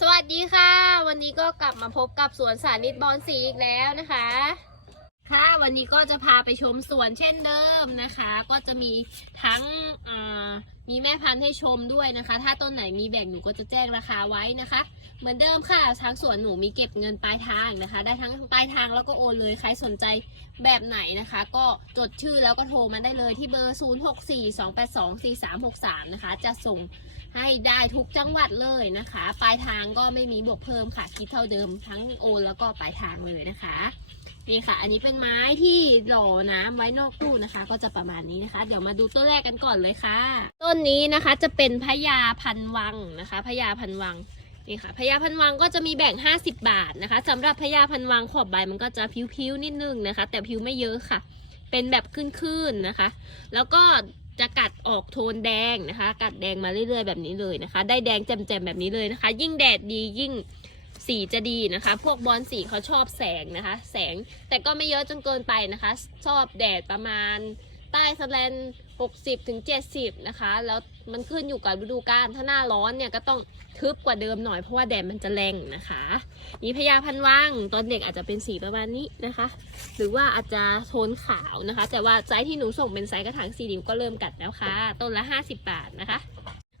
สวัสดีค่ะ วันนี้ก็กลับมาพบกับสวนสาธิตบอนสีอีกแล้วนะคะ ค่ะวันนี้ก็จะพาไปชมสวนเช่นเดิมนะคะ ก็จะมีทั้งมีแม่พันธุ์ให้ชมด้วยนะคะ ถ้าต้นไหนมีแบ่งหนูก็จะแจ้งราคาไว้นะคะ เหมือนเดิมค่ะทางสวนหนูมีเก็บเงินปลายทางนะคะ ได้ทั้งปลายทางแล้วก็โอนเลยใครสนใจแบบไหนนะคะ ก็จดชื่อแล้วก็โทรมาได้เลยที่เบอร์ 0642824363 นะคะ จะส่ง ให้ได้ทุกจังหวัดเลยนะคะ ปลายทางก็ไม่มีบวกเพิ่มค่ะ คิดเท่าเดิมทั้งโอนแล้วก็ปลายทางเลยนะคะนี่ค่ะ อันนี้เป็นไม้ที่หล่อน้ำไว้นอกตู้นะคะ ก็จะประมาณนี้นะคะ เดี๋ยวมาดูต้นแรกกันก่อนเลยค่ะ ต้นนี้นะคะจะเป็นพญาพันวังนะคะพญาพันวังนี่ค่ะพญาพันวังก็จะมีแบ่ง 50 บาทนะคะสำหรับพญาพันวังขอบใบมันก็จะผิวๆนิดนึงนะคะ แต่ผิวไม่เยอะค่ะ เป็นแบบขึ้นๆนะคะ แล้วก็ จะกัดออกโทนแดงนะคะ กัดแดงมาเรื่อยๆแบบนี้เลยนะคะ ได้แดงแจ่มๆแบบนี้เลยนะคะ ยิ่งแดดดียิ่งสีจะดีนะคะ พวกบอลสีเขาชอบแสงนะคะ แสงแต่ก็ไม่เยอะจนเกินไปนะคะ ชอบแดดประมาณใต้สแลน60ถึง70 นะคะ แล้วมันขึ้นอยู่กับฤดูกาลถ้าหน้าร้อนเนี่ยก็ต้อง ทึบกว่าเดิมหน่อยเพราะว่าแดดมันจะแรงนะคะ นี่พญาพันวังตอนเด็กอาจจะเป็นสีประมาณนี้นะคะ หรือว่าอาจจะโทนขาวนะคะ แต่ว่าไซส์ที่หนูส่งเป็นไซส์กระถางสี่นิ้วก็เริ่มกัดแล้วค่ะ ต้นละ 50 บาทนะคะ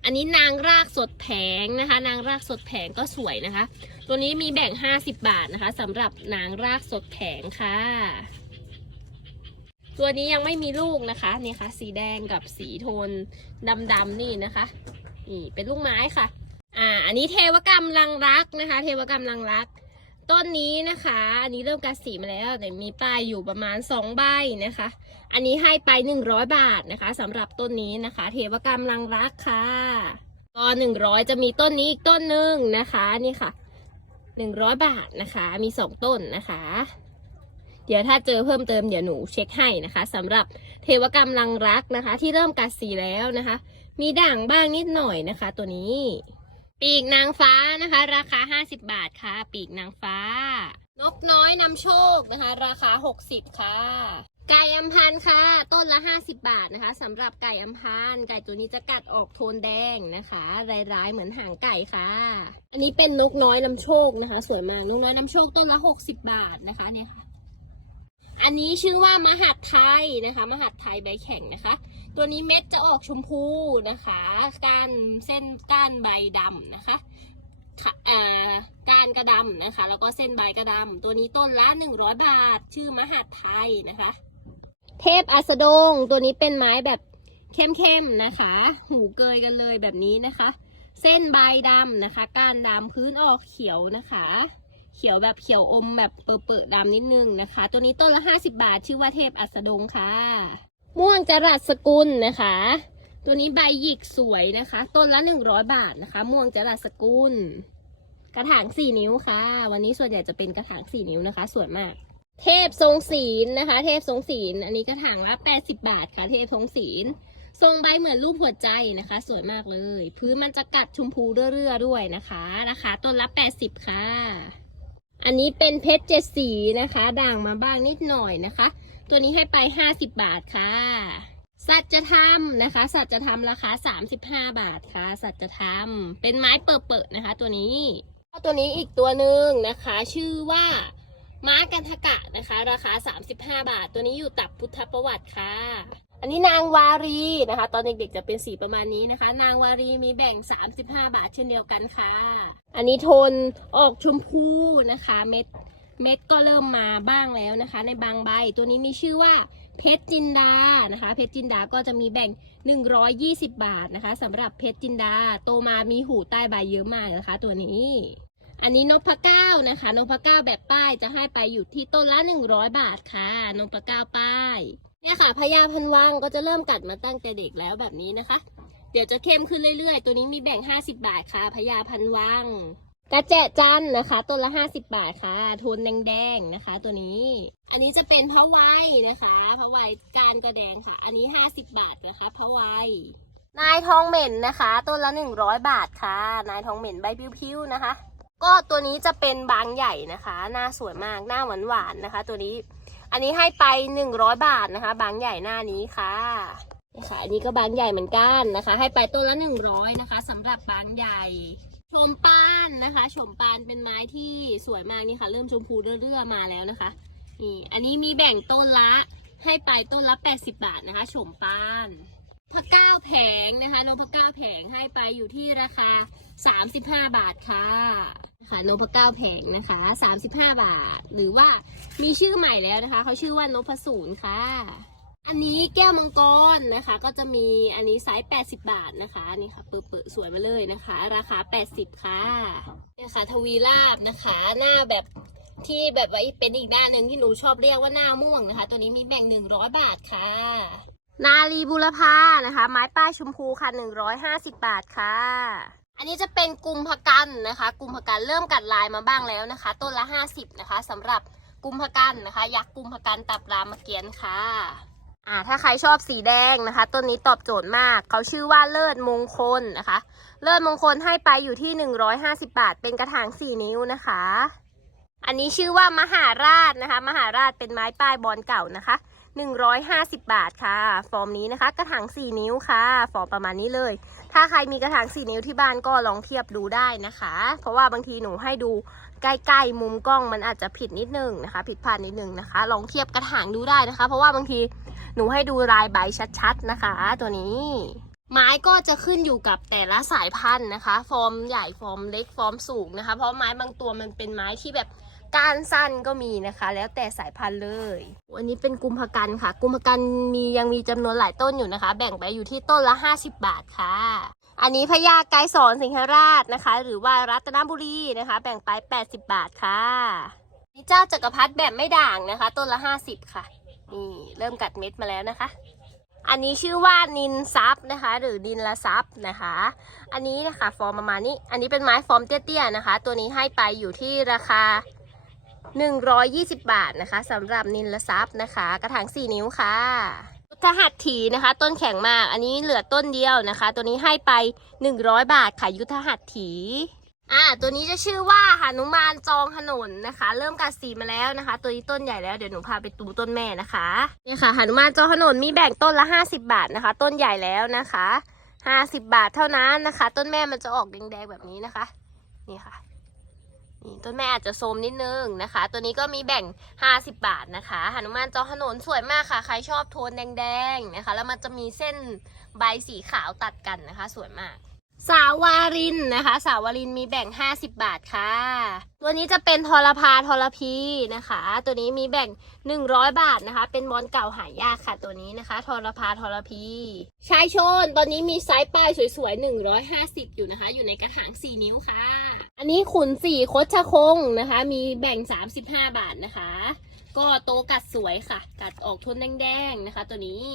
อันนี้นางรากสดแผงนะคะ นางรากสดแผงก็สวยนะคะ ตัวนี้มีแบ่ง 50 บาทนะคะสำหรับนางรากสดแผงค่ะตัวนี้ยังไม่มีลูกนะคะนี่ค่ะ สีแดงกับสีโทนดำๆนี่นะคะนี่เป็นลูกไม้ค่ะ อ่า อันนี้เทวกรรมลังรักนะคะ เทวกรรมลังรัก ต้นนี้นะคะ อันนี้เริ่มกัดสีมาแล้วแต่มีป้ายอยู่ประมาณ2ใบนะคะ อันนี้ให้ไป100บาทนะคะสำหรับต้นนี้นะคะ เทวกรรมลังรักค่ะก็100จะมีต้นนี้อีกต้นหนึ่งนะคะนี่ค่ะ100บาทนะคะ มี2ต้นนะคะ เดี๋ยวถ้าเจอเพิ่มเติมเดี๋ยวหนูเช็คให้นะคะสำหรับเทวกรรมลังรักนะคะ ที่เริ่มกัดสีแล้วนะคะ มีด่างบ้างนิดหน่อยนะคะ ตัวนี้ ปีกนางฟ้านะคะ ราคา 50 บาทค่ะ ปีกนางฟ้า นกน้อยนำโชคนะคะ ราคา 60 ค่ะ ไก่อัมพันธ์ค่ะ ต้นละ 50 บาทนะคะสำหรับไก่อัมพันธ์ไก่ตัวนี้จะกัดออกโทนแดงนะคะร้ายๆเหมือนหางไก่ค่ะ อันนี้เป็นนกน้อยนำโชคนะคะ สวยมากนกน้อยนำโชคต้นละ 60 บาทนะคะเนี่ยค่ะอันนี้ชื่อว่ามหัดไทยนะคะ มหัดไทยใบแข็งนะคะ ตัวนี้เม็ดจะออกชมพูนะคะ ก้านเส้นก้านใบดำนะคะก้านกระดำนะคะ แล้วก็เส้นใบกระดำตัวนี้ต้นละ 100 บาท ชื่อมหัดไทยนะคะ เทพอัสดง ตัวนี้เป็นไม้แบบเข้มๆนะคะ หูเกยกันเลยแบบนี้นะคะ เส้นใบดำนะคะ ก้านดำพื้นออกเขียวนะคะ เขียวแบบเขียวอมแบบเปิดๆดำนิดนึงนะคะ ตัวนี้ต้นละ 50 บาท ชื่อว่าเทพอัสดงค่ะ ม่วงจรัสสกุลนะคะ ตัวนี้ใบหยิกสวยนะคะ ต้นละ100บาทนะคะ ม่วงจรัสสกุล กระถาง4นิ้วค่ะ วันนี้ส่วนใหญ่จะเป็นกระถาง4นิ้วนะคะ สวยมาก เทพทรงศีลนะคะ เทพทรงศีลอันนี้กระถางละ80บาทค่ะ เทพทรงศีลทรงใบเหมือนรูปหัวใจนะคะ สวยมากเลย พื้นมันจะกัดชมพูเรื่อๆด้วยนะคะ ราคาต้นละ80ค่ะ อันนี้เป็นเพชรเจ็ดสีนะคะ ด่างมาบ้างนิดหน่อยนะคะ ตัวนี้ให้ไป 50 บาทค่ะ สัจธรรมนะคะ สัจธรรมราคา 35 บาทค่ะ สัจธรรม เป็นไม้เปิดๆนะคะ ตัวนี้ตัวนี้อีกตัวหนึ่งนะคะ ชื่อว่าม้ากันทกะนะคะ ราคา 35 บาท ตัวนี้อยู่ตับพุทธประวัติค่ะ อันนี้นางวารีนะคะ ตอนเด็กๆจะเป็นสีประมาณนี้นะคะ นางวารีมีแบ่ง 35 บาทเช่นเดียวกันค่ะ อันนี้โทนออกชมพูนะคะ เม็ด เม็ดก็เริ่มมาบ้างแล้วนะคะ ในบางใบตัวนี้มีชื่อว่าเพชรจินดานะคะ เพชรจินดาก็จะมีแบ่ง 120 บาทนะคะสำหรับเพชรจินดาโตมามีหูใต้ใบเยอะมากนะคะ ตัวนี้อันนี้นพเก้านะคะนพเก้าแบบป้ายจะให้ไปอยู่ที่ต้นละ 100 บาทค่ะนพเก้าป้ายเนี่ยค่ะพญาพันวังก็จะเริ่มกัดมาตั้งแต่เด็กแล้วแบบนี้นะคะ เดี๋ยวจะเข้มขึ้นเรื่อยๆ ตัวนี้มีแบ่ง 50 บาทค่ะพญาพันวัง กระแจจันนะคะต้นละ 50 บาทค่ะโทนแดงๆนะคะ ตัวนี้ อันนี้จะเป็นพะไว้นะคะพะไวการกระแดงค่ะ อันนี้ 50 บาทนะคะพะไวนายทองเหม็นนะคะต้นละ 100 บาทค่ะ นายทองเหม็นใบพิ้วๆนะคะ ก็ตัวนี้จะเป็นบางใหญ่นะคะ หน้าสวยมากหน้าหวานๆนะคะ ตัวนี้ อันนี้ให้ไป 100 บาทนะคะ บางใหญ่หน้านี้ค่ะนี่ค่ะอันนี้ก็บางใหญ่เหมือนกันนะคะ ให้ไปต้นละ 100นะคะสำหรับบางใหญ่ ชมปานนะคะชมปานเป็นไม้ที่สวยมากนี่ค่ะ เริ่มชมพูเรื่อยๆมาแล้วนะคะนี่อันนี้มีแบ่งต้นละให้ไปต้นละ 80 บาทนะคะชมปานพระเก้าแผงนะคะนมพระเก้าแผงให้ไปอยู่ที่ราคา 35 บาทค่ะค่ะนพะเก้าแผงนะคะ 35 บาท หรือว่ามีชื่อใหม่แล้วนะคะเขาชื่อว่านพศูนย์ค่ะ อันนี้แก้วมังกรนะคะ ก็จะมีอันนี้ไซส์80 บาทนะคะนี่ค่ะเปิดๆสวยมาเลยนะคะ ราคา 80 ค่ะเนี่ยค่ะทวีราบนะคะ หน้าแบบที่แบบว่าเป็นอีกหน้าหนึ่งที่หนูชอบเรียกว่าหน้าม่วงนะคะ ตัวนี้มีแบ่ง 100 บาทค่ะ นาลีบุรพานะคะ ไม้ป้ายชมพูค่ะ 150 บาทค่ะ อันนี้จะเป็นกุมภกันนะคะ กุมภกันเริ่มกัดลายมาบ้างแล้วนะคะ ต้นละ 50 นะคะสำหรับกุมภกันนะคะ ยักษ์กุมภกันตับรามเกียนค่ะ อ่าถ้าใครชอบสีแดงนะคะ ต้นนี้ตอบโจทย์มาก เขาชื่อว่าเลิศมงคลนะคะ เลิศมงคลให้ไปอยู่ที่ 150 บาท เป็นกระถาง 4 นิ้วนะคะ อันนี้ชื่อว่ามหาราชนะคะ มหาราชเป็นไม้ป้ายบอลเก่านะคะ 150 บาทค่ะ ฟอร์มนี้นะคะ กระถาง 4 นิ้วค่ะ ฟอร์มประมาณนี้เลย ถ้าใครมีกระถาง 4 นิ้วที่บ้านก็ลองเทียบดูได้นะคะ เพราะว่าบางทีหนูให้ดูใกล้ๆมุมกล้องมันอาจจะผิดนิดนึงนะคะ ผิดพลาดนิดนึงนะคะ ลองเทียบกระถางดูได้นะคะ เพราะว่าบางที หนูให้ดูลายใบชัดๆนะคะ ตัวนี้ ไม้ก็จะขึ้นอยู่กับแต่ละสายพันธุ์นะคะ ฟอร์มใหญ่ฟอร์มเล็กฟอร์มสูงนะคะ เพราะไม้บางตัวมันเป็นไม้ที่แบบก้านสั้นก็มีนะคะ แล้วแต่สายพันธุ์เลยวันนี้เป็นกุมภกันค่ะ กุมภกันมียังมีจำนวนหลายต้นอยู่นะคะ แบ่งไปอยู่ที่ต้นละ 50 บาทค่ะ อันนี้พญาไกสอนสิงหราชนะคะ หรือว่ารัตนบุรีนะคะ แบ่งไป 80 บาทค่ะนี่เจ้าจักรพรรดิแบบไม่ด่างนะคะ ต้นละ 50 ค่ะ นี่เริ่มกัดเม็ดมาแล้วนะคะ อันนี้ชื่อว่านินซับนะคะ หรือดินละซับนะคะ อันนี้นะคะฟอร์มประมาณนี้ อันนี้เป็นไม้ฟอร์มเตี้ยๆนะคะ ตัวนี้ให้ไปอยู่ที่ราคา 120 บาทนะคะสำหรับนินละซับนะคะ กระถาง4 นิ้วค่ะยุทธหัตถีนะคะ ต้นแข็งมาก อันนี้เหลือต้นเดียวนะคะ ตัวนี้ให้ไป 100 บาทค่ะยุทธหัตถี อ่าตัวนี้จะชื่อว่าหานุมานจองถนนนะคะ เริ่มกัดสีมาแล้วนะคะ ตัวนี้ต้นใหญ่แล้วเดี๋ยวหนูพาไปดูต้นแม่นะคะเนี่ยค่ะหานุมานจองถนนมีแบ่งต้นละ 50 บาทนะคะ ต้นใหญ่แล้วนะคะ50 บาทเท่านั้นนะคะ ต้นแม่มันจะออกแดงๆแบบนี้นะคะ นี่ค่ะนี่ต้นแม่อาจจะโทรมนิดนึงนะคะ ตัวนี้ก็มีแบ่ง 50 บาทนะคะหนุมานจอถนนสวยมากค่ะ ใครชอบโทนแดงๆนะคะ แล้วมันจะมีเส้นใบสีขาวตัดกันนะคะ สวยมาก สาวารินนะคะ สาวารินมีแบ่ง 50 บาทค่ะ ตัวนี้จะเป็นทรพาทรพีนะคะ ตัวนี้มีแบ่ง 100 บาทนะคะ เป็นบอลเก่าหายากค่ะ ตัวนี้นะคะทรพาทรพีชายชนตอนนี้มีไซส์ป้ายสวยๆ 150 อยู่นะคะ อยู่ในกระถาง 4 นิ้วค่ะ อันนี้ขุนสี่คดชะคงนะคะ มีแบ่ง 35 บาทนะคะ ก็โตกัดสวยค่ะ กัดออกทนแดงๆนะคะ ตัวนี้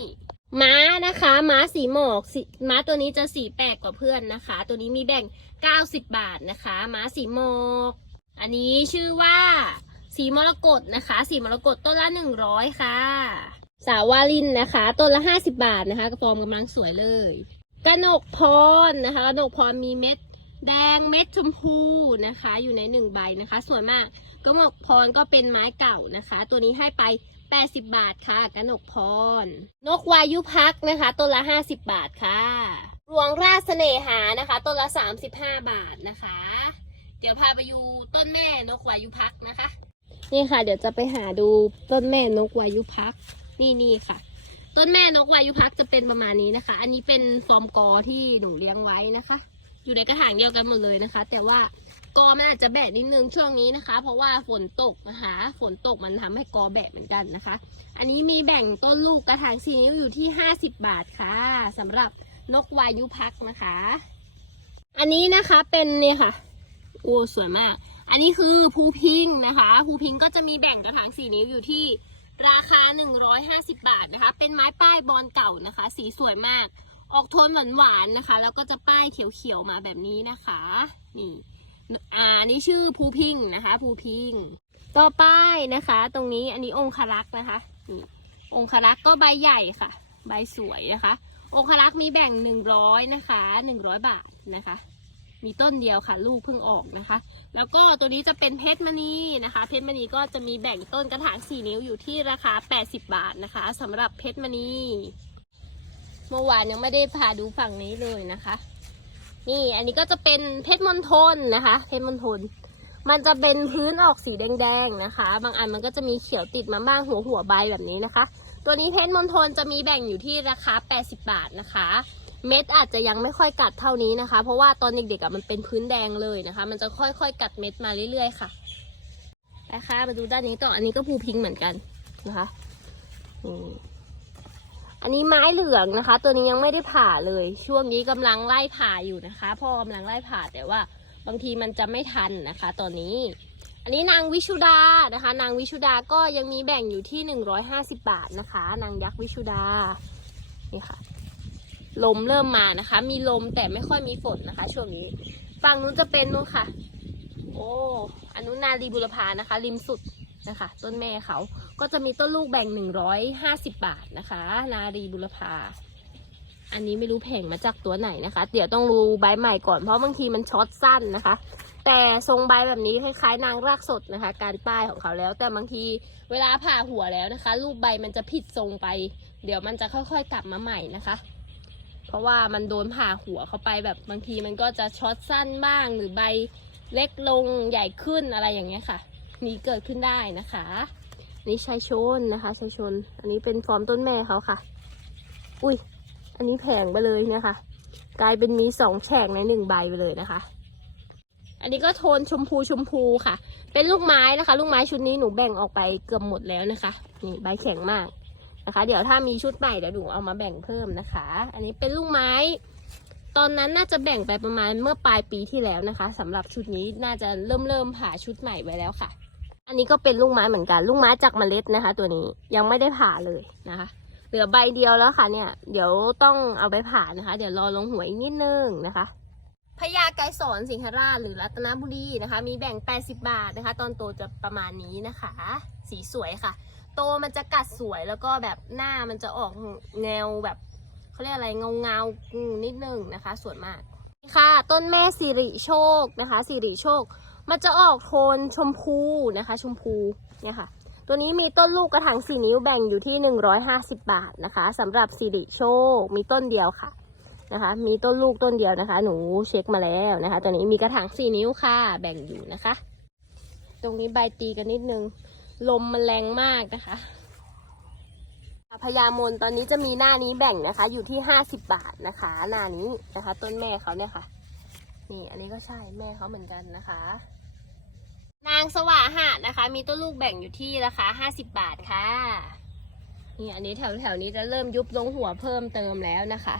ม้านะคะ ม้าสีหมอกสีม้าตัวนี้จะสีแปลกกว่าเพื่อนนะคะ ตัวนี้มีแบ่ง 90 บาทนะคะ ม้าสีหมอก อันนี้ชื่อว่า สีมรกตนะคะ สีมรกตต้นละ 100 ค่ะ สาวาลินนะคะ ต้นละ 50 บาทนะคะกระฟอร์มกำลังสวยเลยกนกพรนะคะกนกพรมีเม็ดแดงเม็ดชมพูนะคะ อยู่ในหนึ่งใบนะคะสวยมากกระหนกพรก็เป็นไม้เก่านะคะ ตัวนี้ให้ไป 80 บาทค่ะกนกพร นกวายุพักนะคะต้นละ 50 บาทค่ะ รวงราชเสน่หานะคะต้นละ 35 บาทนะคะ เดี๋ยวพาไปดูต้นแม่นกวายุพักนะคะ นี่ค่ะ เดี๋ยวจะไปหาดูต้นแม่นกวายุพัก นี่นี่ค่ะ ต้นแม่นกวายุพักจะเป็นประมาณนี้นะคะ อันนี้เป็นฟอร์มกอที่หนูเลี้ยงไว้นะคะ อยู่ในกระถางเดียวกันหมดเลยนะคะ แต่ว่า กอมันอาจจะแบะนิดนึงช่วงนี้นะคะ เพราะว่าฝนตกนะคะ ฝนตกมันทำให้กอแบะเหมือนกันนะคะ อันนี้มีแบ่งต้นลูกกระถางสีนิ้วอยู่ที่ 50 บาทค่ะสำหรับนกวายุพักนะคะ อันนี้นะคะเป็นเนี่ยค่ะโอ้สวยมาก อันนี้คือภูพิงนะคะภูพิงก็จะมีแบ่งกระถางสีนิ้วอยู่ที่ราคา 150 บาทนะคะ เป็นไม้ป้ายบอลเก่านะคะ สีสวยมาก ออกโทนหวานๆนะคะ แล้วก็จะป้ายเขียวๆมาแบบนี้นะคะ นี่ อ่านี่ชื่อภูพิงนะคะภูพิง ต่อไปนะคะ ตรงนี้อันนี้องครักษ์นะคะนี่องครักษ์ก็ใบใหญ่ค่ะ ใบสวยนะคะ องครักษ์มีแบ่งหนึ่งร้อยนะคะหนึ่งร้อยบาทนะคะ มีต้นเดียวค่ะ ลูกเพิ่งออกนะคะ แล้วก็ตัวนี้จะเป็นเพชรมณีนะคะ เพชรมณีก็จะมีแบ่งต้นกระถางสี่นิ้วอยู่ที่ราคา80บาทนะคะสำหรับเพชรมณีเมื่อวานยังไม่ได้พาดูฝั่งนี้เลยนะคะ นี่อันนี้ก็จะเป็นเพชรมณฑลนะคะ เพชรมณฑลมันจะเป็นพื้นออกสีแดงๆนะคะ บางอันมันก็จะมีเขียวติดมาบ้างหัวหัวใบแบบนี้นะคะ ตัวนี้เพชรมณฑลจะมีแบ่งอยู่ที่ราคา 80 บาทนะคะ เม็ดอาจจะยังไม่ค่อยกัดเท่านี้นะคะ เพราะว่าตอนเด็กๆอะมันเป็นพื้นแดงเลยนะคะ มันจะค่อยๆ กัดเม็ดมาเรื่อยๆค่ะนะคะมาดูด้านนี้ต่ออันนี้ก็ภูพิงเหมือนกันนะคะอืม อันนี้ไม้เหลืองนะคะ ตัวนี้ยังไม่ได้ผ่าเลย ช่วงนี้กำลังไล่ผ่าอยู่นะคะ พ่อกำลังไล่ผ่าแต่ว่าบางทีมันจะไม่ทันนะคะ ตอนนี้ อันนี้นางวิชุดานะคะ นางวิชุดาก็ยังมีแบ่งอยู่ที่หนึ่งร้อยห้าสิบาทนะคะ นางยักษ์วิชุดานี่ค่ะ ลมเริ่มมานะคะ มีลมแต่ไม่ค่อยมีฝนนะคะ ช่วงนี้ฝั่งนู้นจะเป็นนู้นค่ะ โอ้อันนู้นนารีบุรพานะคะ ริมสุด นะคะ ต้นแม่เขาก็จะมีต้นลูกแบ่งหนึ่งร้อยห้าสิบบาทนะคะ นารีบุรพาอันนี้ไม่รู้แผงมาจากตัวไหนนะคะ เดี๋ยวต้องรูใบใหม่ก่อนเพราะบางทีมันช็อตสั้นนะคะ แต่ทรงใบแบบนี้คล้ายๆ นางรากสดนะคะ การป้ายของเขาแล้ว แต่บางทีเวลาผ่าหัวแล้วนะคะ รูปใบมันจะผิดทรงไป เดี๋ยวมันจะค่อยๆกลับมาใหม่นะคะ เพราะว่ามันโดนผ่าหัวเข้าไปแบบบางทีมันก็จะช็อตสั้นบ้างหรือใบเล็กลงใหญ่ขึ้นอะไรอย่างเงี้ยค่ะ มีเกิดขึ้นได้นะคะนี่ชายชนนะคะชายชน อันนี้เป็นฟอร์มต้นแม่เขาค่ะ อุ้ย อันนี้แผงไปเลยเนี่ยค่ะกลายเป็นมีสองแฉกในหนึ่งใบไปเลยนะคะ อันนี้ก็โทนชมพูชมพูค่ะ เป็นลูกไม้นะคะ ลูกไม้ชุดนี้หนูแบ่งออกไปเกือบหมดแล้วนะคะ นี่ใบแข็งมากนะคะ เดี๋ยวถ้ามีชุดใหม่เดี๋ยวหนูเอามาแบ่งเพิ่มนะคะ อันนี้เป็นลูกไม้ ตอนนั้นน่าจะแบ่งไปประมาณเมื่อปลายปีที่แล้วนะคะสำหรับชุดนี้น่าจะเริ่มเริ่มผ่าชุดใหม่ไว้แล้วค่ะ อันนี้ก็เป็นลูกไม้เหมือนกันลูกไม้จากเมล็ดนะคะ ตัวนี้ยังไม่ได้ผ่าเลยนะคะ เหลือใบเดียวแล้วค่ะเนี่ย เดี๋ยวต้องเอาไปผ่านะคะ เดี๋ยวรอลงหัวอีกนิดนึงนะคะพญาไกรสอนสิงหราชหรือรัตนบุรีนะคะ มีแบ่ง 80 บาทนะคะ ตอนโตจะประมาณนี้นะคะ สีสวยค่ะ โตมันจะกัดสวยแล้วก็แบบหน้ามันจะออกแนวแบบเขาเรียกอะไรเงาเงาอืมนิดนึงนะคะส่วนมากค่ะ ต้นแม่สิริโชคนะคะสิริโชค มันจะออกโทนชมพูนะคะ ชมพูเนี่ยค่ะ ตัวนี้มีต้นลูกกระถางสี่นิ้วแบ่งอยู่ที่ 150 บาทนะคะสำหรับสิริโชคมีต้นเดียวค่ะนะคะ มีต้นลูกต้นเดียวนะคะ หนูเช็คมาแล้วนะคะ ตัวนี้มีกระถางสี่นิ้วค่ะ แบ่งอยู่นะคะ ตรงนี้ใบตีกันนิดนึง ลมมันแรงมากนะคะพญามนตอนนี้จะมีหน้านี้แบ่งนะคะ อยู่ที่50บาทนะคะ หน้านี้นะคะ ต้นแม่เขาเนี่ยค่ะ นี่อันนี้ก็ใช่แม่เขาเหมือนกันนะคะ นางสว่าหะนะคะ มีต้นลูกแบ่งอยู่ที่ราคา 50 บาทค่ะ นี่อันนี้แถวแถวๆนี้จะเริ่มยุบลงหัวเพิ่มเติมแล้วนะคะ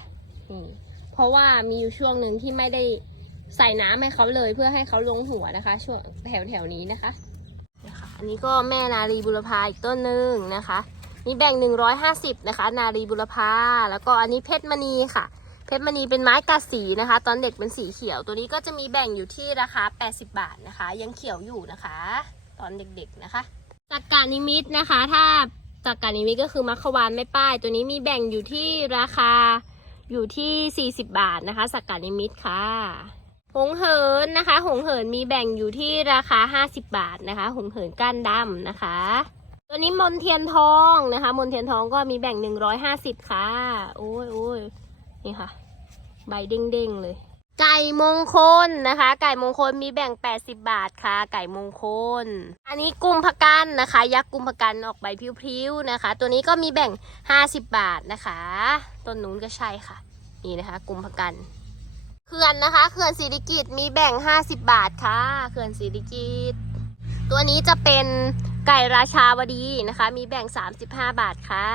นี่เพราะว่ามีอยู่ช่วงหนึ่งที่ไม่ได้ใส่น้ำให้เขาเลยเพื่อให้เขาลงหัวนะคะ ช่วงแถวแถวๆนี้นะคะนะคะ อันนี้ก็แม่นารีบุรพาอีกต้นหนึ่งนะคะมีแบ่ง 150 นะคะ นารีบุรพาแล้วก็อันนี้เพชรมณีค่ะ เพชรมณีเป็นไม้กาสีนะคะ ตอนเด็กเป็นสีเขียวตัวนี้ก็จะมีแบ่งอยู่ที่ราคา 80 บาทนะคะ ยังเขียวอยู่นะคะ ตอนเด็กๆนะคะจักการนิมิตนะคะ ถ้าจักการนิมิตก็คือมัคควานไม่ป้าย ตัวนี้มีแบ่งอยู่ที่ราคาอยู่ที่ 40 บาทนะคะสักการนิมิตค่ะ หงเหินนะคะ หงเหินมีแบ่งอยู่ที่ราคา 50 บาทนะคะ หงเหินก้านดำนะคะ ตัวนี้มนเทียนทองนะคะ มนเทียนทองก็มีแบ่ง 150 ค่ะ โอ้ยโอ้ย นี่ค่ะ ใบเด้งๆเลย ไก่มงคลนะคะ ไก่มงคลมีแบ่ง 80 บาทค่ะ ไก่มงคล อันนี้กุมภกันนะคะ ยักษ์กุมภกันออกใบพริ้วๆนะคะ ตัวนี้ก็มีแบ่ง 50 บาทนะคะ ต้นนู้นก็ใช่ค่ะ นี่นะคะ กุมภกันเขื่อนนะคะเขื่อนศรีริกิตมีแบ่ง 50 บาทค่ะเขื่อนศรีริกิตตัวนี้จะเป็นไก่ราชาวดีนะคะ มีแบ่ง 35 บาทค่ะ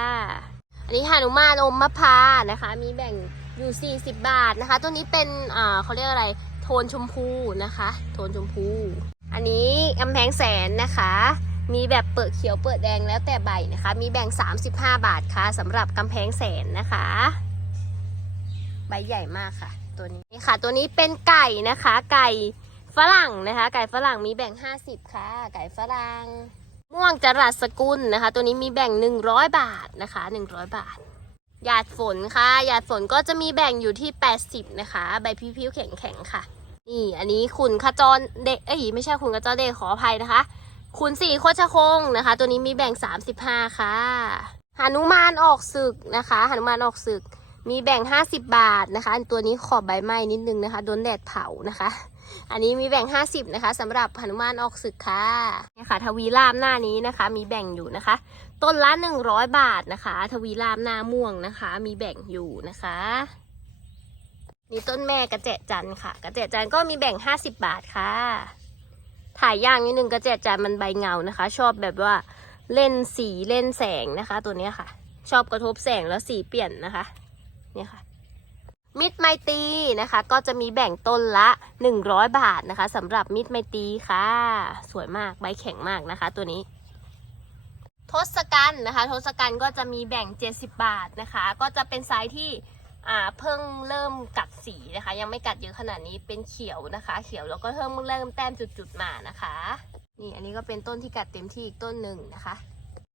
อันนี้หานุมานอมมะพานะคะ มีแบ่ง อยู่ 40 บาทนะคะ ตัวนี้เป็นอ่าเขาเรียกอะไร โทนชมพูนะคะ โทนชมพู อันนี้กำแพงแสนนะคะ มีแบบเปิดเขียวเปิดแดงแล้วแต่ใบนะคะ มีแบ่ง 35 บาทค่ะสำหรับกำแพงแสนนะคะ ใบใหญ่มากค่ะ ตัวนี้นี่ค่ะ ตัวนี้เป็นไก่นะคะ ไก่ฝรั่งนะคะ ไก่ฝรั่งมีแบ่ง 50 ค่ะ ไก่ฝรั่งม่วงจรัสสกุลนะคะ ตัวนี้มีแบ่ง 100 บาทนะคะ 100 บาท หยาดฝนค่ะ หยาดฝนก็จะมีแบ่งอยู่ที่ 80 นะคะ ใบพิ้วๆแข็งๆค่ะ นี่อันนี้ขุนขจรเด็กเอ้ยไม่ใช่ขุนขจรเด็กขออภัยนะคะขุนสี่โคชคงนะคะ ตัวนี้มีแบ่ง 35 ค่ะหนุมานออกศึกนะคะหนุมานออกศึก มีแบ่ง 50 บาทนะคะอันตัวนี้ขอบใบไม้นิดนึงนะคะโดนแดดเผานะคะ อันนี้มีแบ่ง 50 นะคะสำหรับหนุมานออกศึกค่ะเนี่ยค่ะ ทวีรามหน้านี้นะคะ มีแบ่งอยู่นะคะ ต้นละ100บาทนะคะ ทวีรามหน้าม่วงนะคะ มีแบ่งอยู่นะคะมีต้นแม่กระเจจันค่ะ กระเจจันก็มีแบ่ง50บาทค่ะ ถ่ายยากนิดนึงกระเจจันมันใบเงานะคะ ชอบแบบว่าเล่นสีเล่นแสงนะคะ ตัวนี้ค่ะ ชอบกระทบแสงแล้วสีเปลี่ยนนะคะเนี่ยค่ะมิตรไมตีนะคะ ก็จะมีแบ่งต้นละ 100 บาทนะคะสำหรับมิตรไมตีค่ะ สวยมากใบแข็งมากนะคะ ตัวนี้ ทศกัณฐ์นะคะ ทศกัณฐ์ก็จะมีแบ่ง 70 บาทนะคะ ก็จะเป็นไซส์ที่เพิ่งเริ่มกัดสีนะคะ ยังไม่กัดเยอะขนาดนี้เป็นเขียวนะคะ เขียวแล้วก็เริ่มเริ่มแต้มจุดๆมานะคะ นี่อันนี้ก็เป็นต้นที่กัดเต็มที่อีกต้นหนึ่งนะคะ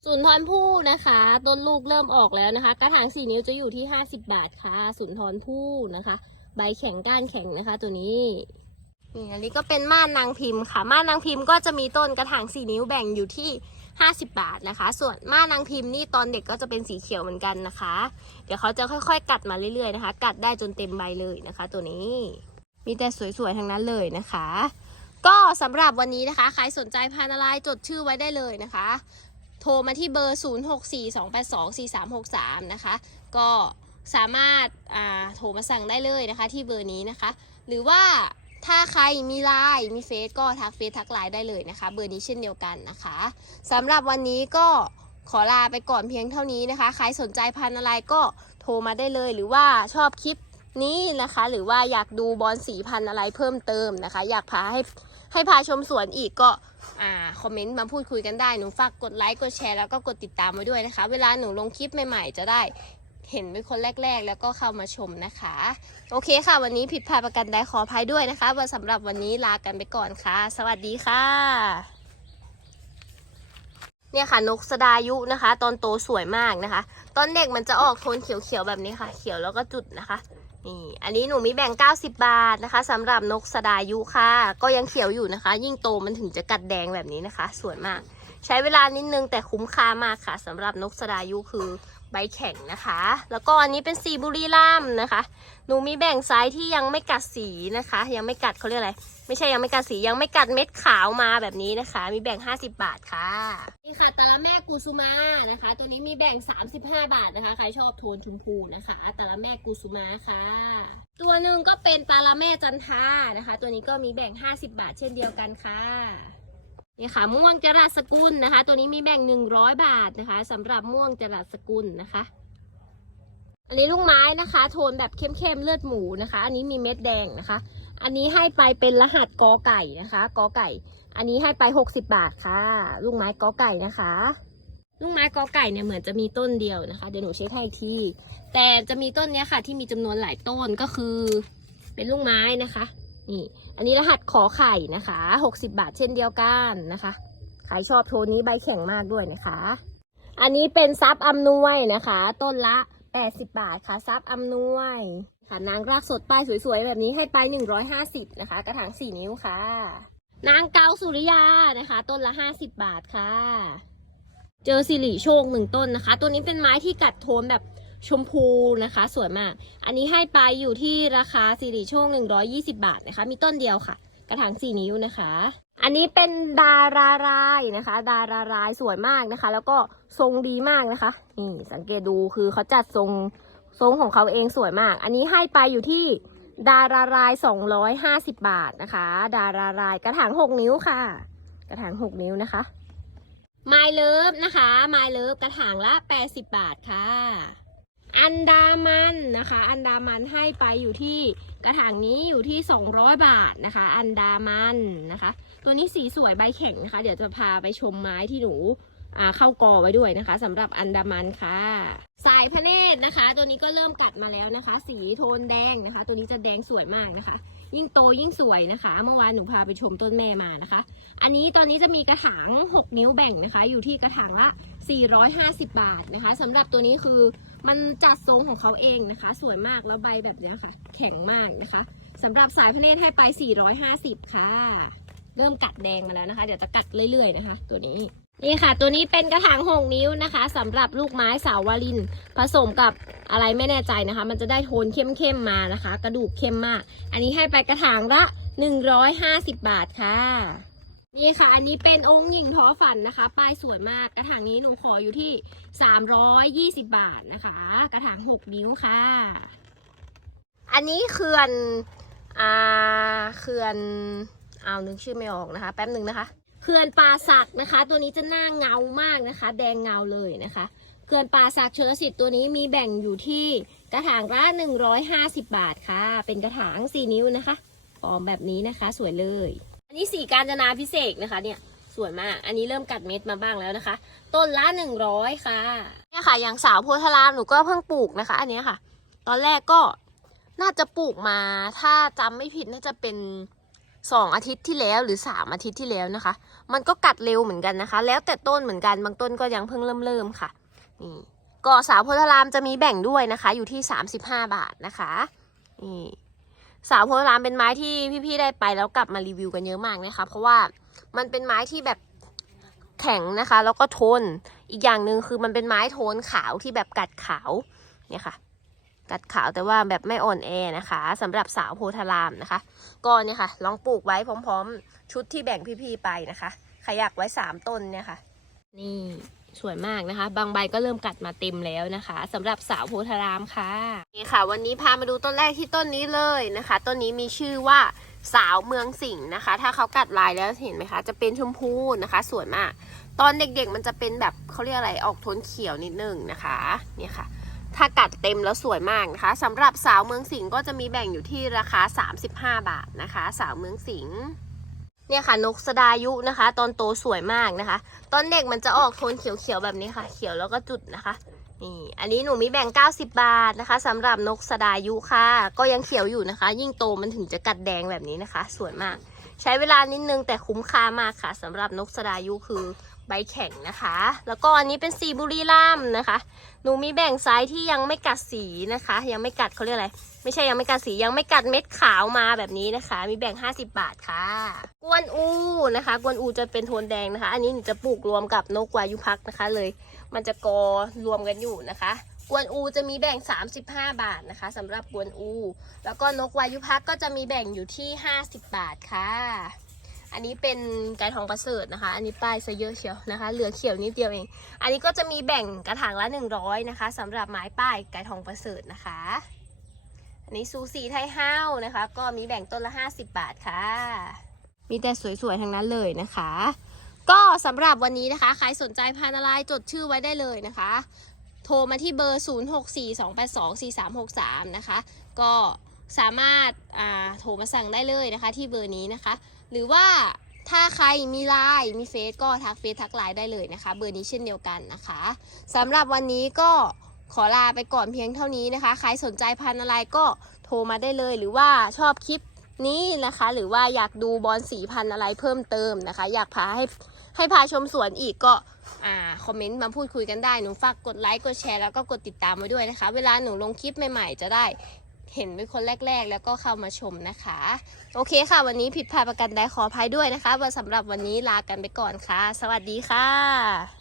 สุนทรภู่นะคะ ต้นลูกเริ่มออกแล้วนะคะ กระถางสี่นิ้วจะอยู่ที่ 50 บาทค่ะ สุนทรภู่นะคะ ใบแข็งก้านแข็งนะคะ ตัวนี้นี่อันนี้ก็เป็นม่านนางพิมพ์ค่ะ ม่านนางพิมพ์ก็จะมีต้นกระถางสี่นิ้วแบ่งอยู่ที่ 50 บาทนะคะ ส่วนม่านนางพิมพ์นี่ตอนเด็กก็จะเป็นสีเขียวเหมือนกันนะคะ เดี๋ยวเขาจะค่อยๆ กัดมาเรื่อยๆนะคะ กัดได้จนเต็มใบเลยนะคะ ตัวนี้ มีแต่สวยๆทั้งนั้นเลยนะคะ ก็สำหรับวันนี้นะคะ ใครสนใจพันธุ์อะไรจดชื่อไว้ได้เลยนะคะ โทรมาที่เบอร์ 0642824363 นะคะ ก็สามารถโทรมาสั่งได้เลยนะคะ ที่เบอร์นี้นะคะ หรือว่า ถ้าใครมีไลน์มีเฟซก็ทักเฟซทักไลน์ได้เลยนะคะ เบอร์นี้เช่นเดียวกันนะคะสำหรับวันนี้ก็ขอลาไปก่อนเพียงเท่านี้นะคะ ใครสนใจพันอะไรก็โทรมาได้เลย หรือว่าชอบคลิปนี้นะคะ หรือว่าอยากดูบอลสีพันอะไรเพิ่มเติมนะคะ อยากพาให้ให้พาชมสวนอีกก็อ่าคอมเมนต์มาพูดคุยกันได้ หนูฝากกดไลค์กดแชร์แล้วก็กดติดตามไว้ด้วยนะคะ เวลาหนูลงคลิปใหม่ๆ จะได้ เห็นเป็นคนแรก ๆ แล้วก็เข้ามาชมนะคะ โอเคค่ะ วันนี้ผิดพลาดประกันใดขออภัยด้วยนะคะว่าสำหรับวันนี้ลากันไปก่อนค่ะ สวัสดีค่ะ เนี่ยค่ะนกสดายุนะคะ ตอนโตสวยมากนะคะ ตอนเด็กมันจะออกโทนเขียวๆแบบนี้ค่ะ เขียวแล้วก็จุดนะคะนี่อันนี้หนูมีแบ่ง 90 บาทนะคะสำหรับนกสดายุค่ะ ก็ยังเขียวอยู่นะคะ ยิ่งโตมันถึงจะกัดแดงแบบนี้นะคะ สวยมาก ใช้เวลานิดนึงแต่คุ้มค่ามากค่ะสำหรับนกสดายุคือ ใบแข็งนะคะ แล้วก็อันนี้เป็นสีบุรีรัมนะคะ หนูมีแบ่งไซส์ที่ยังไม่กัดสีนะคะ ยังไม่กัดเขาเรียกอะไร ไม่ใช่ยังไม่กัดสียังไม่กัดเม็ดขาวมาแบบนี้นะคะ มีแบ่ง 50 บาทค่ะ นี่ค่ะตาละแม่กุสุมานะคะ ตัวนี้มีแบ่ง 35 บาทนะคะ ใครชอบโทนชมพูนะคะตาละแม่กุสุมาค่ะ ตัวหนึ่งก็เป็นตาละแม่จันทานะคะ ตัวนี้ก็มีแบ่ง 50 บาทเช่นเดียวกันค่ะ นี่ค่ะม่วงจรัสสกุลนะคะ ตัวนี้มีแบ่ง100บาทนะคะสำหรับม่วงจรัสสกุลนะคะ อันนี้ลูกไม้นะคะ โทนแบบเข้มๆเลือดหมูนะคะ อันนี้มีเม็ดแดงนะคะ อันนี้ให้ไปเป็นรหัสกอไก่นะคะกอไก่ อันนี้ให้ไป60บาทค่ะ ลูกไม้กอไก่นะคะลูกไม้กอไก่เนี่ยเหมือนจะมีต้นเดียวนะคะเดี๋ยวหนูเช็คให้อีกทีแต่จะมีต้นเนี้ยค่ะ ที่มีจำนวนหลายต้นก็คือ เป็นลูกไม้นะคะ นี่ อันนี้รหัสขอไข่นะคะ 60 บาทเช่นเดียวกันนะคะใครชอบโทนนี้ใบแข็งมากด้วยนะคะ อันนี้เป็นซับอำนวยนะคะ ต้นละ 80 บาทค่ะซับอำนวยค่ะนางรากสดป้ายสวยๆ แบบนี้ให้ไป 150 นะคะ กระถาง 4 นิ้วค่ะ นางเกาสุริยานะคะ ต้นละ 50 บาทค่ะ เจอสิริโชคหนึ่งต้นนะคะ ตัวนี้เป็นไม้ที่กัดโทนแบบ ชมพูนะคะ สวยมาก อันนี้ให้ไปอยู่ที่ราคาสิริโชค120 บาทนะคะ มีต้นเดียวค่ะ กระถาง4 นิ้วนะคะ อันนี้เป็นดารารายนะคะ ดารารายสวยมากนะคะ แล้วก็ทรงดีมากนะคะนี่สังเกตดูคือเขาจัดทรงทรงของเขาเองสวยมาก อันนี้ให้ไปอยู่ที่ดาราราย 250 บาทนะคะ ดารารายกระถาง 6 นิ้วค่ะ กระถาง 6 นิ้วนะคะไมเลิฟนะคะไมเลิฟกระถางละ 80 บาทค่ะ อันดามันนะคะ อันดามันให้ไปอยู่ที่กระถางนี้อยู่ที่ 200 บาทนะคะ อันดามันนะคะ ตัวนี้สีสวยใบแข็งนะคะ เดี๋ยวจะพาไปชมไม้ที่หนูเข้ากอไว้ด้วยนะคะสำหรับอันดามันค่ะ สายพระเนตรนะคะ ตัวนี้ก็เริ่มกัดมาแล้วนะคะ สีโทนแดงนะคะ ตัวนี้จะแดงสวยมากนะคะ ยิ่งโตยิ่งสวยนะคะ เมื่อวานหนูพาไปชมต้นแม่มานะคะ อันนี้ตอนนี้จะมีกระถาง 6 นิ้วแบ่งนะคะ อยู่ที่กระถางละ 450 บาทนะคะสำหรับตัวนี้คือ มันจัดทรงของเขาเองนะคะ สวยมากแล้วใบแบบนี้ค่ะ แข็งมากนะคะสำหรับสายพระเนตรให้ไป 450 ค่ะ เริ่มกัดแดงมาแล้วนะคะ เดี๋ยวจะกัดเรื่อยๆนะคะ ตัวนี้นี่ค่ะ ตัวนี้เป็นกระถางหกนิ้วนะคะสำหรับลูกไม้สาววาลิน ผสมกับอะไรไม่แน่ใจนะคะ มันจะได้โทนเข้มๆมานะคะ กระดูกเข้มมาก อันนี้ให้ไปกระถางละ 150 บาทค่ะ นี่ค่ะ อันนี้เป็นองค์หญิงท้อฝันนะคะ ป้ายสวยมาก กระถางนี้หนูขออยู่ที่ 320 บาทนะคะ กระถาง 6 นิ้วค่ะ อันนี้เขื่อนอ่าเขื่อนเอาวนึกชื่อไม่ออกนะคะ แป๊บหนึ่งนะคะเขื่อนป่าสักนะคะ ตัวนี้จะหน้าเงามากนะคะ แดงเงาเลยนะคะเขื่อนป่าสักชลสิทธิ์ตัวนี้มีแบ่งอยู่ที่กระถางละ150 บาทค่ะ เป็นกระถาง 4 นิ้วนะคะฟอร์มแบบนี้นะคะ สวยเลย อันนี้สีการจนาพิเศษนะคะเนี่ยสวยมาก อันนี้เริ่มกัดเม็ดมาบ้างแล้วนะคะ ต้นละ100ค่ะ เนี่ยค่ะ อย่างสาวโพธารามหนูก็เพิ่งปลูกนะคะ อันนี้ค่ะ ตอนแรกก็น่าจะปลูกมา ถ้าจำไม่ผิดน่าจะเป็นสองอาทิตย์ที่แล้วหรือสามอาทิตย์ที่แล้วนะคะ มันก็กัดเร็วเหมือนกันนะคะ แล้วแต่ต้นเหมือนกัน บางต้นก็ยังเพิ่งเริ่มเริ่มๆค่ะ นี่ก็สาวโพธารามจะมีแบ่งด้วยนะคะ อยู่ที่35บาทนะคะ นี่ สาวโพธารามเป็นไม้ที่พี่ๆได้ไปแล้วกลับมารีวิวกันเยอะมากนะคะ เพราะว่ามันเป็นไม้ที่แบบแข็งนะคะ แล้วก็ทนอีกอย่างหนึ่งคือมันเป็นไม้โทนขาวที่แบบกัดขาวเนี่ยค่ะ กัดขาวแต่ว่าแบบไม่อ่อนแอนะคะสำหรับสาวโพธารามนะคะก็เนี่ยค่ะ ลองปลูกไว้พร้อม ๆ ชุดที่แบ่งพี่ๆไปนะคะใครอยากไว้สามต้นเนี่ยค่ะ นี่ สวยมากนะคะ บางใบก็เริ่มกัดมาเต็มแล้วนะคะสำหรับสาวโพธารามค่ะนี่ค่ะ วันนี้พามาดูต้นแรกที่ต้นนี้เลยนะคะ ต้นนี้มีชื่อว่าสาวเมืองสิงห์นะคะ ถ้าเขากัดลายแล้วเห็นไหมคะ จะเป็นชมพูนะคะสวยมาก ตอนเด็กๆมันจะเป็นแบบเขาเรียกอะไรออกโทนเขียวนิดนึงนะคะเนี่ยค่ะ ถ้ากัดเต็มแล้วสวยมากนะคะสำหรับสาวเมืองสิงห์ก็จะมีแบ่งอยู่ที่ราคา 35 บาทนะคะ สาวเมืองสิงห์ เนี่ยค่ะนกสดายุนะคะ ตอนโตสวยมากนะคะ ตอนเด็กมันจะออกโทนเขียวๆแบบนี้ค่ะ เขียวแล้วก็จุดนะคะนี่อันนี้หนูมีแบ่ง 90 บาทนะคะสำหรับนกสดายุค่ะ ก็ยังเขียวอยู่นะคะ ยิ่งโตมันถึงจะกัดแดงแบบนี้นะคะ สวยมาก ใช้เวลานิดนึงแต่คุ้มค่ามากค่ะสำหรับนกสดายุคือ ใบแข็งนะคะ แล้วก็อันนี้เป็นสีบุรีรัมนะคะ หนูมีแบ่งไซส์ที่ยังไม่กัดสีนะคะ ยังไม่กัดเขาเรียกอะไร ไม่ใช่ยังไม่กัดสียังไม่กัดเม็ดขาวมาแบบนี้นะคะ มีแบ่ง 50 บาทค่ะ กวนอูนะคะ กวนอูจะเป็นโทนแดงนะคะ อันนี้หนูจะปลูกรวมกับนกวายุพักนะคะ เลย มันจะกอรวมกันอยู่นะคะ กวนอูจะมีแบ่ง 35 บาทนะคะสำหรับกวนอู แล้วก็นกวายุพักก็จะมีแบ่งอยู่ที่ 50 บาทค่ะ อันนี้เป็นไก่ทองประเสริฐนะคะ อันนี้ป้ายซะเยอะเชียวนะคะ เหลือเขียวนิดเดียวเอง อันนี้ก็จะมีแบ่งกระถางละ 100 นะคะสำหรับไม้ป้ายไก่ทองประเสริฐนะคะ อันนี้ซูสีไทยห้าวนะคะ ก็มีแบ่งต้นละ 50 บาทค่ะ มีแต่สวยๆทั้งนั้นเลยนะคะ ก็สำหรับวันนี้นะคะ ใครสนใจพันธุ์อะไรจดชื่อไว้ได้เลยนะคะ โทรมาที่เบอร์ 0642824363 นะคะ ก็สามารถโทรมาสั่งได้เลยนะคะ ที่เบอร์นี้นะคะ หรือว่าถ้าใครมีไลน์มีเฟซก็ทักเฟซทักไลน์ได้เลยนะคะ เบอร์นี้เช่นเดียวกันนะคะสำหรับวันนี้ก็ขอลาไปก่อนเพียงเท่านี้นะคะ ใครสนใจพันอะไรก็โทรมาได้เลย หรือว่าชอบคลิปนี้นะคะ หรือว่าอยากดูบอลสีพันอะไรเพิ่มเติมนะคะ อยากพาให้ให้พาชมสวนอีกก็อ่าคอมเมนต์มาพูดคุยกันได้ หนูฝากกดไลค์กดแชร์แล้วก็กดติดตามไว้ด้วยนะคะ เวลาหนูลงคลิปใหม่ๆ จะได้ เห็นเป็นคนแรก ๆ แล้วก็เข้ามาชมนะคะ โอเคค่ะ วันนี้ผิดพลาดประกันใดขออภัยด้วยนะคะสำหรับวันนี้ลากันไปก่อนค่ะ สวัสดีค่ะ